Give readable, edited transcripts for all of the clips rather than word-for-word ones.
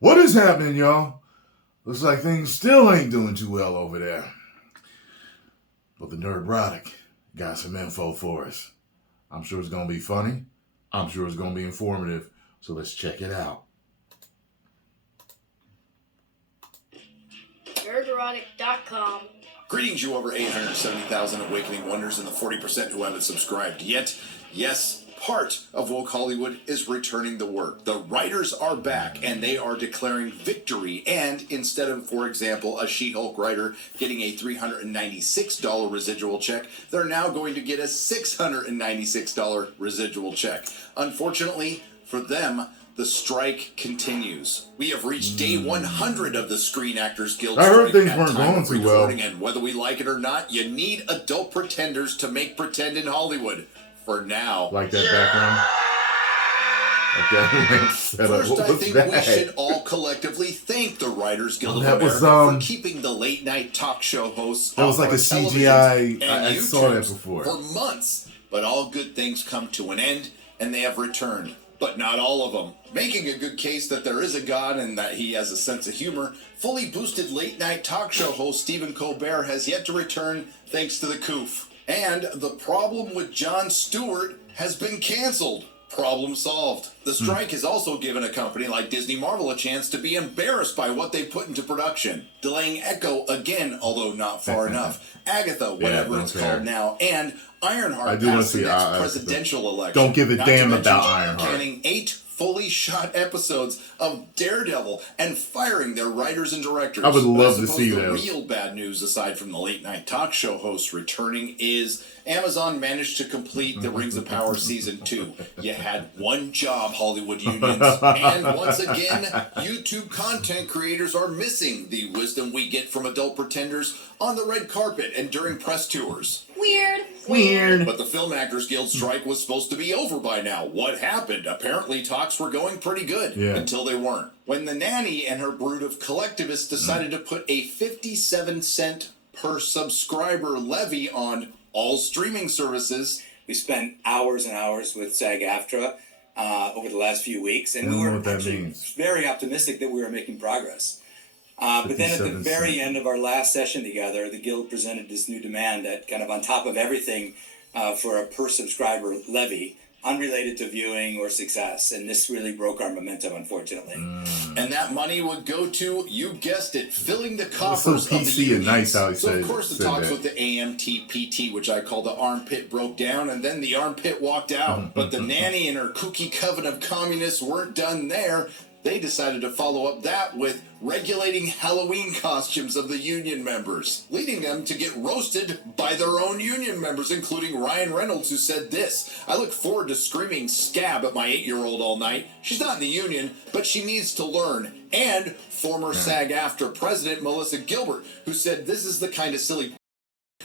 What is happening, y'all? Looks like things still ain't doing too well over there. But the nerdrotic got some info for us. I'm sure it's going to be funny. I'm sure it's going to be informative. So let's check it out. nerdrotic.com. Greetings, you over 870,000 awakening wonders and the 40% who haven't subscribed yet. Yes, part of woke Hollywood is returning to work. The writers are back and they are declaring victory. And instead of, for example, a She-Hulk writer getting a $396 residual check, they're now going to get a $696 residual check. Unfortunately for them, the strike continues. We have reached day 100 of the Screen Actors Guild I heard strike things weren't going too well. And whether we like it or not, you need adult pretenders to make pretend in Hollywood. For now. Like that background? First, I think we should all collectively thank the Writers Guild of America for keeping the late night talk show hosts that was like a CGI. I saw that before. For months. But all good things come to an end, and they have returned. But not all of them. Making a good case that there is a God and that he has a sense of humor, fully boosted late night talk show host Stephen Colbert has yet to return thanks to the coof. And the problem with Jon Stewart has been canceled. Problem solved. The strike has also given a company like Disney Marvel a chance to be embarrassed by what they put into production. Delaying Echo again, although not far enough. Agatha, whatever it's called now. And Ironheart past the next presidential election. Don't give a damn about Ironheart. Canning 8 fully shot episodes of Daredevil and firing their writers and directors. I would love to see that. that. The real bad news, aside from the late night talk show hosts returning, is Amazon managed to complete the Rings of Power Season 2. You had one job, Hollywood unions. And once again, YouTube content creators are missing the wisdom we get from adult pretenders on the red carpet and during press tours. Weird. But the Film Actors Guild strike was supposed to be over by now. What happened? Apparently talks were going pretty good until they weren't. When the nanny and her brood of collectivists decided to put a 57-cent per subscriber levy on all streaming services. We spent hours and hours with SAG-AFTRA over the last few weeks, and we were actually very optimistic that we were making progress. But then at the very end of our last session together, the Guild presented this new demand that kind of on top of everything for a per subscriber levy, unrelated to viewing or success. And this really broke our momentum, unfortunately. And that money would go to, you guessed it, filling the coffers so PC of the unions. And nice how he so said, of course the talks with the AMTPT, which I call the armpit, broke down, and then the armpit walked out. But the nanny and her kooky coven of communists weren't done there. They decided to follow up that with regulating Halloween costumes of the union members, leading them to get roasted by their own union members, including Ryan Reynolds, who said this: "I look forward to screaming scab at my 8-year-old all night. She's not in the union, but she needs to learn." And former SAG-AFTRA president Melissa Gilbert, who said, "This is the kind of silly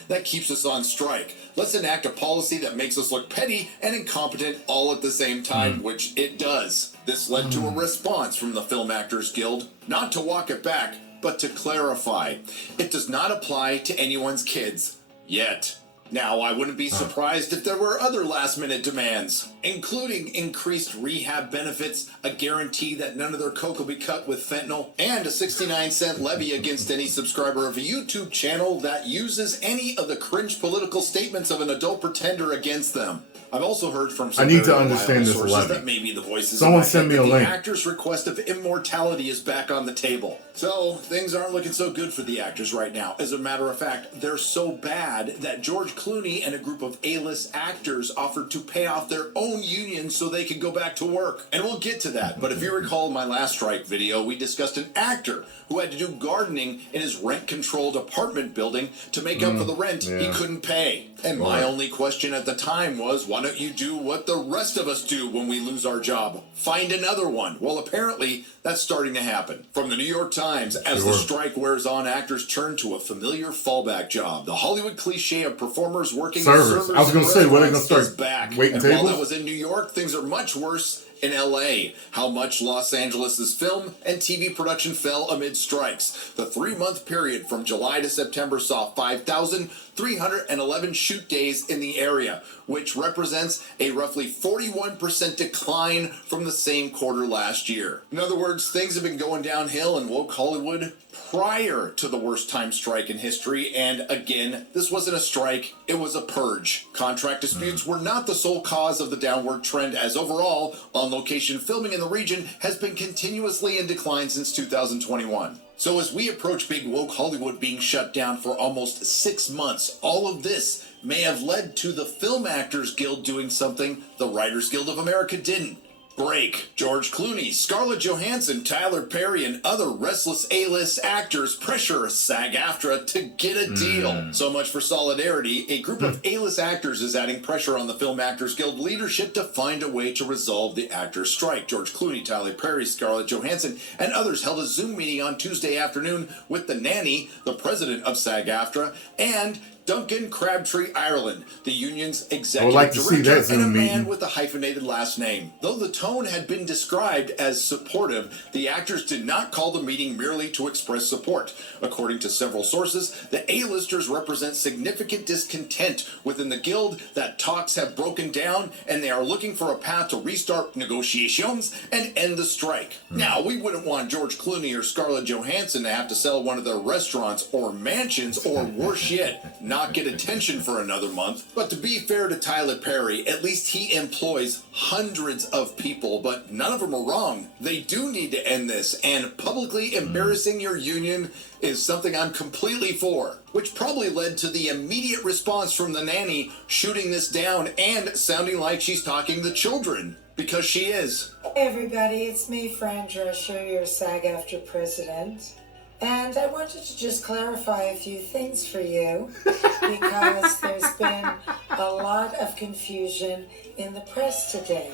that keeps us on strike. Let's enact a policy that makes us look petty and incompetent all at the same time," which it does. This led to a response from the Film Actors Guild, not to walk it back, but to clarify. It does not apply to anyone's kids. Yet. Now, I wouldn't be surprised if there were other last-minute demands, including increased rehab benefits, a guarantee that none of their coke will be cut with fentanyl, and a 69-cent levy against any subscriber of a YouTube channel that uses any of the cringe political statements of an adult pretender against them. I've also heard from some sources that maybe the voices Someone send me a link. The actor's request of immortality is back on the table. So, things aren't looking so good for the actors right now. As a matter of fact, they're so bad that George Clooney and a group of A-list actors offered to pay off their own union so they could go back to work. And we'll get to that, but if you recall my last strike video, we discussed an actor who had to do gardening in his rent-controlled apartment building to make up for the rent he couldn't pay. And my only question at the time was, why don't you do what the rest of us do when we lose our job? Find another one. Well, apparently, that's starting to happen. From the New York Times, as the strike wears on, actors turn to a familiar fallback job. The Hollywood cliche of performers working as servers. I was going to say, when are they going to start back? Waiting tables? While that was in New York, things are much worse in LA. How much Los Angeles' film and TV production fell amid strikes. The 3-month period from July to September saw 5,000 311 shoot days in the area, which represents a roughly 41% decline from the same quarter last year. In other words, things have been going downhill in woke Hollywood prior to the worst time strike in history, and again, this wasn't a strike, it was a purge. Contract disputes were not the sole cause of the downward trend, as overall, on-location filming in the region has been continuously in decline since 2021. So as we approach big woke Hollywood being shut down for almost 6 months, all of this may have led to the Film Actors Guild doing something the Writers Guild of America didn't. Break. George Clooney, Scarlett Johansson, Tyler Perry, and other restless A-list actors pressure SAG-AFTRA to get a deal. So much for solidarity. A group of A-list actors is adding pressure on the Film Actors Guild leadership to find a way to resolve the actors' strike. George Clooney, Tyler Perry, Scarlett Johansson, and others held a Zoom meeting on Tuesday afternoon with the nanny, the president of SAG-AFTRA, and Duncan Crabtree Ireland, the union's executive director, and a man with a hyphenated last name. Though the tone had been described as supportive, the actors did not call the meeting merely to express support. According to several sources, the A-listers represent significant discontent within the guild that talks have broken down, and they are looking for a path to restart negotiations and end the strike. Now, we wouldn't want George Clooney or Scarlett Johansson to have to sell one of their restaurants or mansions, or worse yet, not get attention for another month. But to be fair to Tyler Perry, at least he employs hundreds of people, but none of them are wrong. They do need to end this, and publicly embarrassing your union is something I'm completely for, which probably led to the immediate response from the nanny shooting this down and sounding like she's talking to children, because she is. Hey everybody, it's me, Fran Drescher, your SAG-AFTRA president. And I wanted to just clarify a few things for you because there's been a lot of confusion in the press today.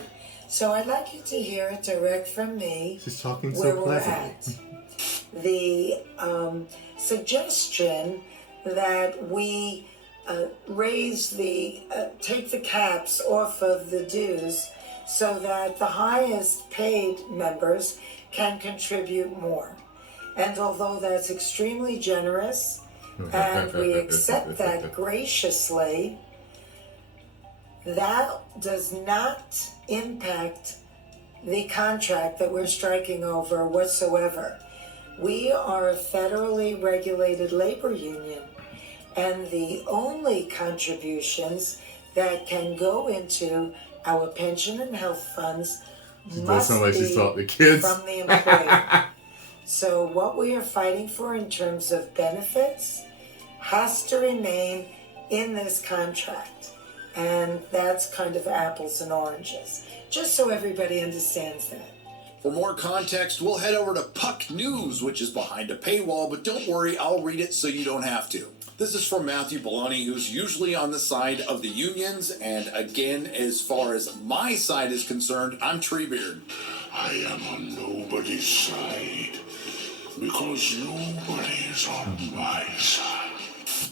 So I'd like you to hear it direct from me. She's talking where so we're at. The suggestion that we take the caps off of the dues so that the highest paid members can contribute more. And although that's extremely generous, and we accept that graciously, that does not impact the contract that we're striking over whatsoever. We are a federally regulated labor union, and the only contributions that can go into our pension and health funds must be from the employer. So what we are fighting for in terms of benefits has to remain in this contract. And that's kind of apples and oranges, just so everybody understands that. For more context, we'll head over to Puck News, which is behind a paywall, but don't worry, I'll read it so you don't have to. This is from Matthew Bellani, who's usually on the side of the unions, and again, as far as my side is concerned, I'm Treebeard. I am on nobody's side. Because nobody is on my side.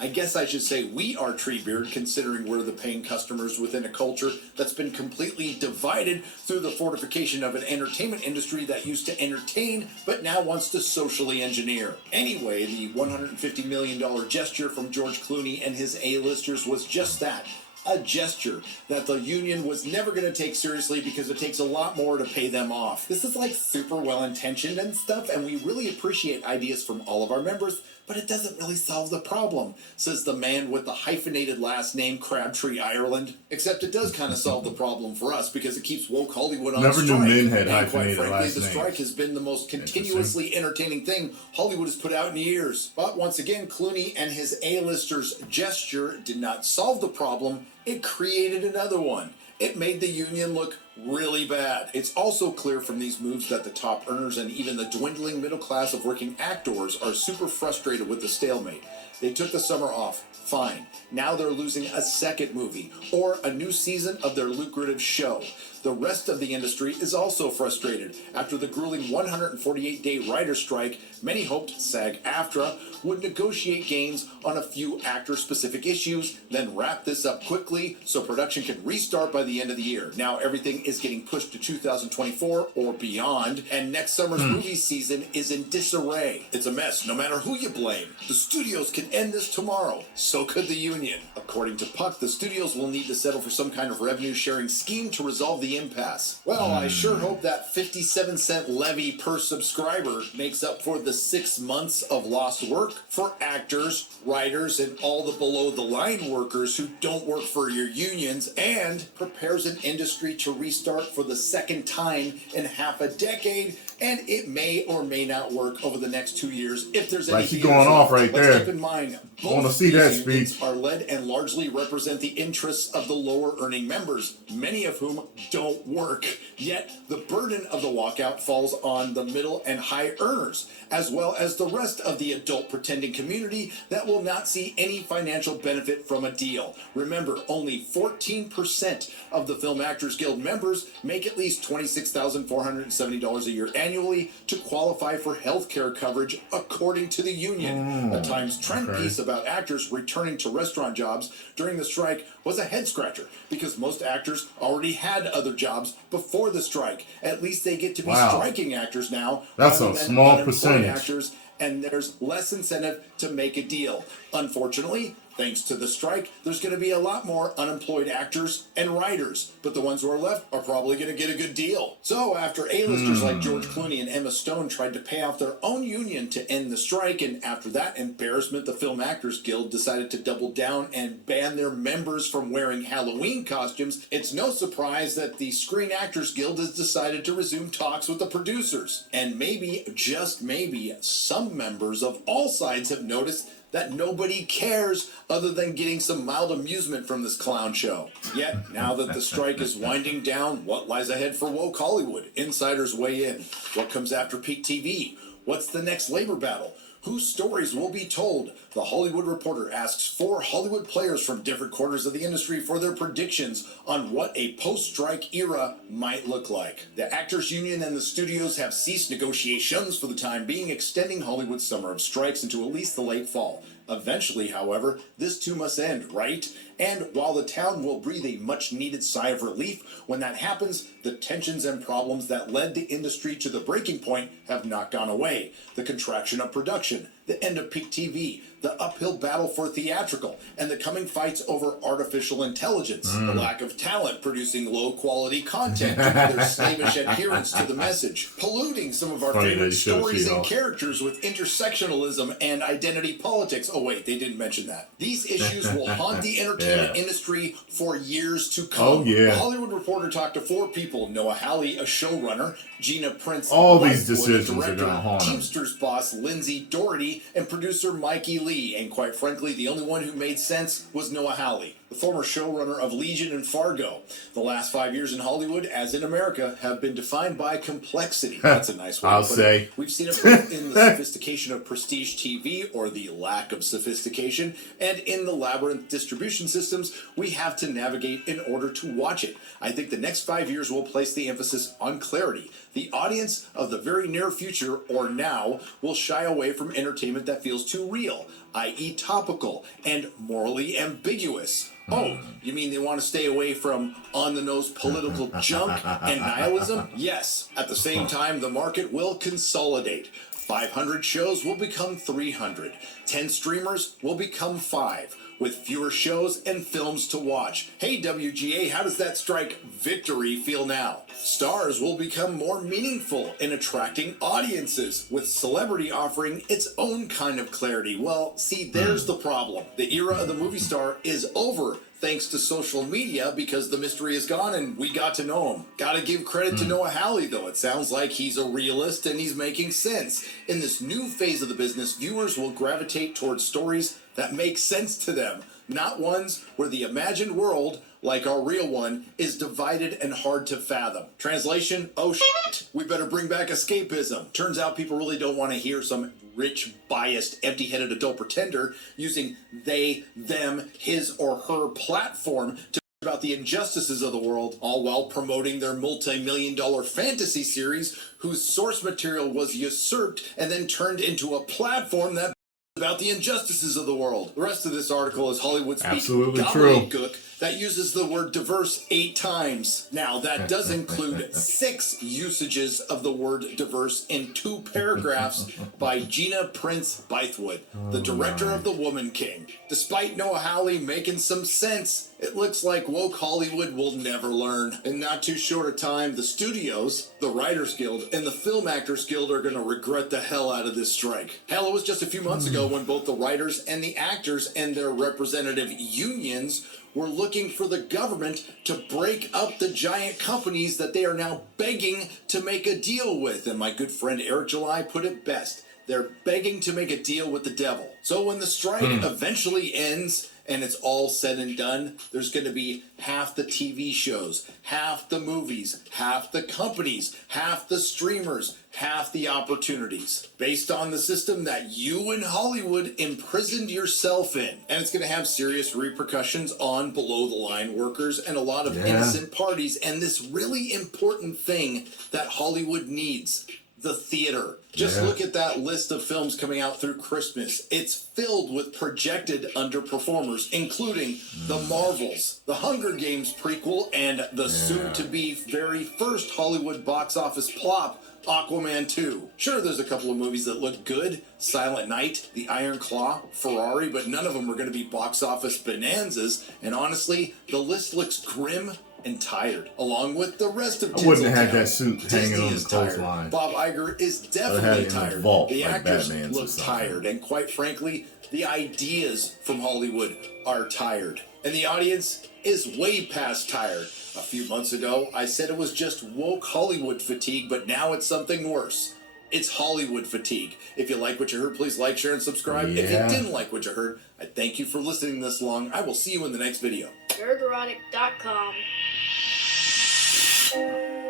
I guess I should say we are Treebeard, considering we're the paying customers within a culture that's been completely divided through the fortification of an entertainment industry that used to entertain, but now wants to socially engineer. Anyway, the $150 million gesture from George Clooney and his A-listers was just that. A gesture that the union was never going to take seriously because it takes a lot more to pay them off. This is like super well-intentioned and stuff, and we really appreciate ideas from all of our members, but it doesn't really solve the problem, says the man with the hyphenated last name, Crabtree Ireland. Except it does kind of solve the problem for us because it keeps woke Hollywood on strike. Never knew men had and quite hyphenated frankly, last the names. strike has been the most continuously entertaining thing Hollywood has put out in years. But once again, Clooney and his A-listers' gesture did not solve the problem. It created another one. It made the union look really bad. It's also clear from these moves that the top earners and even the dwindling middle class of working actors are super frustrated with the stalemate. They took the summer off. Fine. Now they're losing a second movie or a new season of their lucrative show. The rest of the industry is also frustrated. After the grueling 148-day writer's strike, many hoped SAG-AFTRA would negotiate gains on a few actor-specific issues, then wrap this up quickly so production can restart by the end of the year. Now everything is getting pushed to 2024 or beyond, and next summer's movie season is in disarray. It's a mess, no matter who you blame. The studios can end this tomorrow. So could the union. According to Puck, the studios will need to settle for some kind of revenue-sharing scheme to resolve the impasse. Well, I sure hope that 57-cent levy per subscriber makes up for the 6 months of lost work for actors, writers, and all the below-the-line workers who don't work for your unions, and prepares an industry to restart for the second time in half a decade. And it may or may not work over the next 2 years if there's any. Like she's going off right there. Let's keep in mind, both I want to see that unions speech. are led and largely represent the interests of the lower earning members, many of whom don't work. Yet the burden of the walkout falls on the middle and high earners, as well as the rest of the adult pretending community that will not see any financial benefit from a deal. Remember, only 14% of the Film Actors Guild members make at least $26,470 a year annually to qualify for health care coverage, according to the union. A Times trend piece about actors returning to restaurant jobs during the strike was a head-scratcher, because most actors already had other jobs before the strike. At least they get to be striking actors now. That's rather a than small unemployed percentage. actors, and there's less incentive to make a deal. Unfortunately, thanks to the strike, there's going to be a lot more unemployed actors and writers, but the ones who are left are probably going to get a good deal. So after A-listers like George Clooney and Emma Stone tried to pay off their own union to end the strike, and after that embarrassment, the Film Actors Guild decided to double down and ban their members from wearing Halloween costumes, it's no surprise that the Screen Actors Guild has decided to resume talks with the producers. And maybe, just maybe, some members of all sides have noticed that nobody cares other than getting some mild amusement from this clown show. Yet, now that the strike is winding down, what lies ahead for woke Hollywood? Insiders weigh in. What comes after peak TV? What's the next labor battle? Whose stories will be told? The Hollywood Reporter asks 4 Hollywood players from different quarters of the industry for their predictions on what a post-strike era might look like. The Actors Union and the studios have ceased negotiations for the time being, extending Hollywood's summer of strikes into at least the late fall. Eventually, however, this too must end, right? And while the town will breathe a much-needed sigh of relief, when that happens, the tensions and problems that led the industry to the breaking point have not gone away. The contraction of production, the end of peak TV, the uphill battle for theatrical, and the coming fights over artificial intelligence, the lack of talent producing low-quality content due to their slavish adherence to the message, polluting some of our favorite stories and characters with intersectionalism and identity politics. Oh wait, they didn't mention that. These issues will haunt the entertainment industry for years to come. The Hollywood Reporter talked to 4 people: Noah Hawley, a showrunner; Gina Prince, all these decisions are director; going to haunt Teamsters boss Lindsay Doherty; and producer Mikey Lee. And quite frankly, the only one who made sense was Noah Hawley, the former showrunner of Legion and Fargo. The last 5 years in Hollywood, as in America, have been defined by complexity. That's a nice way to put it. We've seen it both in the sophistication of prestige TV, or the lack of sophistication, and in the labyrinth distribution systems we have to navigate in order to watch it. I think the next 5 years will place the emphasis on clarity. The audience of the very near future, or now, will shy away from entertainment that feels too real, i.e. topical and morally ambiguous. Oh, you mean they want to stay away from on-the-nose political junk and nihilism? Yes. At the same time, the market will consolidate. 500 shows will become 300. 10 streamers will become 5, with fewer shows and films to watch. Hey, WGA, how does that strike victory feel now? Stars will become more meaningful in attracting audiences, with celebrity offering its own kind of clarity. Well, see, there's the problem. The era of the movie star is over, thanks to social media, because the mystery is gone and we got to know him. Gotta give credit to Noah Hawley, though. It sounds like he's a realist and he's making sense. In this new phase of the business, viewers will gravitate towards stories that make sense to them, not ones where the imagined world, like our real one, is divided and hard to fathom. Translation: oh shit, we better bring back escapism. Turns out people really don't want to hear some rich, biased, empty-headed adult pretender using they, them, his or her platform to about the injustices of the world, all while promoting their multi-million-dollar fantasy series whose source material was usurped and then turned into a platform that about the injustices of the world. The rest of this article is Hollywood speak gobbledygook that uses the word diverse 8 times. Now, that does include 6 usages of the word diverse in 2 paragraphs by Gina Prince Bythewood, the director of The Woman King. Despite Noah Hawley making some sense, it looks like woke Hollywood will never learn. In not too short a time, the studios, the Writers Guild, and the Film Actors Guild are going to regret the hell out of this strike. Hell, it was just a few months ago when both the writers and the actors and their representative unions were looking for the government to break up the giant companies that they are now begging to make a deal with. And my good friend Eric July put it best. They're begging to make a deal with the devil. So when the strike eventually ends and it's all said and done, there's going to be half the TV shows, half the movies, half the companies, half the streamers, half the opportunities, based on the system that you in Hollywood imprisoned yourself in. And it's going to have serious repercussions on below-the-line workers and a lot of innocent parties, and this really important thing that Hollywood needs. The theater. Just look at that list of films coming out through Christmas. It's filled with projected underperformers, including The Marvels, the Hunger Games prequel, and the soon-to-be very first Hollywood box office plop, Aquaman 2. Sure, there's a couple of movies that look good, Silent Night, The Iron Claw, Ferrari, but none of them are going to be box office bonanzas, and honestly, the list looks grim and tired, along with the rest of Tinseltown. I wouldn't have had that suit hanging Disney on the is tired. clothesline. Bob Iger is definitely tired. The like actors Batman's look tired, and quite frankly, the ideas from Hollywood are tired. And the audience is way past tired. A few months ago, I said it was just woke Hollywood fatigue, but now it's something worse. It's Hollywood fatigue. If you like what you heard, please like, share, and subscribe. If you didn't like what you heard, I thank you for listening this long. I will see you in the next video. nerdrotic.com.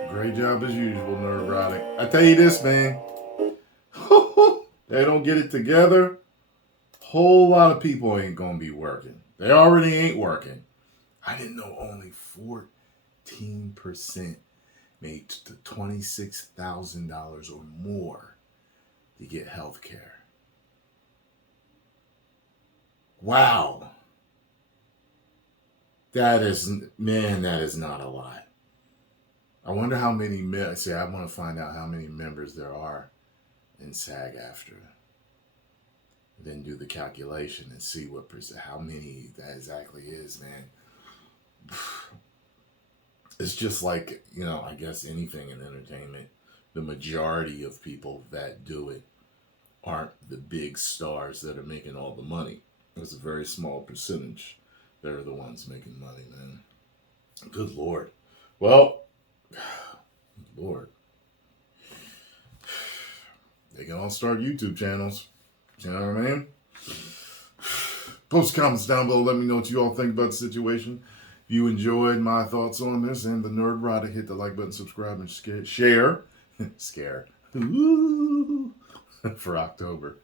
Great job as usual, Nerdrotic. I tell you this, man. They don't get it together. Whole lot of people ain't gonna be working. They already ain't working. I didn't know only 14% made $26,000 or more to get health care. Wow. That is not a lot. I wonder how many, I want to find out how many members there are in SAG-AFTRA. Then do the calculation and see how many that exactly is, man. It's just like, I guess anything in entertainment, the majority of people that do it aren't the big stars that are making all the money. It's a very small percentage. They're the ones making money, man. Good Lord. Well, Lord. They can all start YouTube channels. You know what I mean? Post comments down below. Let me know what you all think about the situation. If you enjoyed my thoughts on this and the Nerdrotic, hit the like button, subscribe, and share. Scare. Ooh. For October.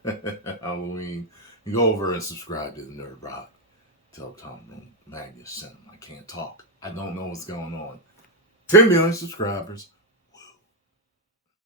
Halloween. You go over and subscribe to the Nerdrotic. Tell Tyrone Magnus sent him. I can't talk. I don't know what's going on. 10 million subscribers.